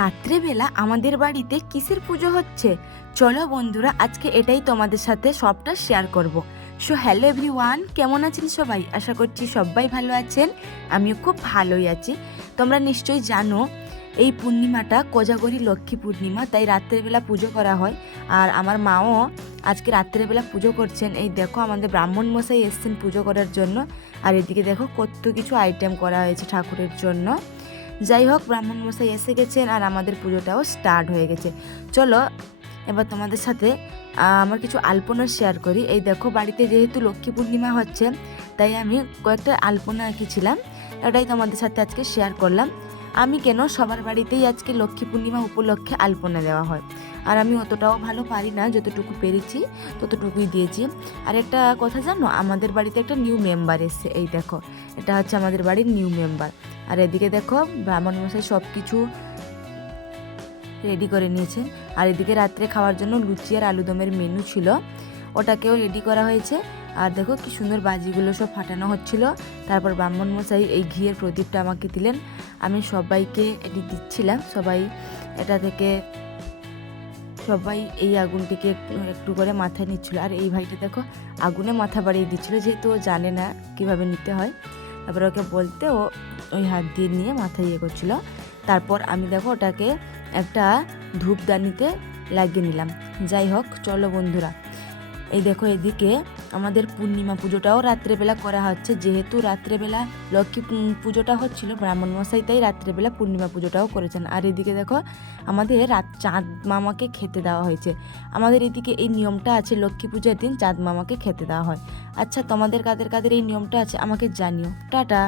রাত্রেবেলা আমাদের বাড়িতে কিসের পুজো হচ্ছে? চলো বন্ধুরা, আজকে এটাই তোমাদের সাথে সবটা শেয়ার করব। সো হ্যালো এভরিওয়ান, কেমন আছেন সবাই? আশা করছি সবাই ভালো আছেন, আমিও খুব ভালোই আছি। তোমরা নিশ্চয়ই জানো এই পূর্ণিমাটা কোজাগরী লক্ষ্মী পূর্ণিমা, তাই রাত্রেবেলা পুজো করা হয়। আর আমার মাও আজকে রাত্রেবেলা পুজো করছেন। এই দেখো আমাদের ব্রাহ্মণ মশাই এসছেন পুজো করার জন্য। আর এদিকে দেখো কত কিছু আইটেম করা হয়েছে ঠাকুরের জন্য। যাই হোক, ব্রাহ্মণ মশাই এসে গেছেন আর আমাদের পুজোটাও স্টার্ট হয়ে গেছে। চলো এবার তোমাদের সাথে আমার কিছু আলপনা শেয়ার করি। এই দেখো, বাড়িতে যেহেতু লক্ষ্মী পূর্ণিমা হচ্ছে, তাই আমি কয়েকটা আলপনা আঁকিছিলাম, এটাই তোমাদের সাথে আজকে শেয়ার করলাম। আমি কেন, সবার বাড়িতেই আজকে লক্ষ্মী পূর্ণিমা উপলক্ষে আলপনা দেওয়া হয়। আর আমি অতটাও ভালো পারি না, যতটুকু পেরেছি ততটুকুই দিয়েছি। আর একটা কথা জানো, আমাদের বাড়িতে একটা নিউ মেম্বার এসছে। এই দেখো, এটা হচ্ছে আমাদের বাড়ির নিউ মেম্বার। আর এদিকে দেখো ব্রাহ্মণ মশাই সব কিছু রেডি করে নিয়েছে। আর এদিকে রাত্রে খাওয়ার জন্য লুচি আর আলুদমের মেনু ছিল, ওটাকেও রেডি করা হয়েছে। আর দেখো কি সুন্দর বাজিগুলো সব ফাটানো হচ্ছিল। তারপর ব্রাহ্মণ মশাই এই ঘিয়ের প্রদীপটা আমাকে দিলেন, আমি সবাইকে এটি দিচ্ছিলাম। সবাই এই আগুনটিকে একটু একটু করে মাথায় নিচ্ছিল। আর এই ভাইটা দেখো আগুনে মাথা বাড়িয়ে দিচ্ছিল, যেহেতু ও জানে না কিভাবে নিতে হয়। তারপর ওকে বলতে ও ওই হাত দিয়ে নিয়ে মাথায় ইয়ে করছিল। তারপর আমি দেখো ওটাকে একটা ধূপদানিতে লাগিয়ে নিলাম। যাই হোক, চলো বন্ধুরা, এই দেখো এদিকে আমাদের পূর্ণিমা পুজোটাও রাত্রেবেলা করা হচ্ছে। যেহেতু রাত্রেবেলা লক্ষ্মী পুজোটা হচ্ছিল, ব্রাহ্মণ মশাই তাই রাত্রেবেলা পূর্ণিমা পুজোটাও করেছেন। আর এদিকে দেখো আমাদের চাঁদ মামাকে খেতে দেওয়া হয়েছে। আমাদের এদিকে এই নিয়মটা আছে, লক্ষ্মী পূজার দিন চাঁদ মামাকে খেতে দেওয়া হয়। আচ্ছা, তোমাদের কাদের কাদের এই নিয়মটা আছে আমাকে জানিও। টাটা।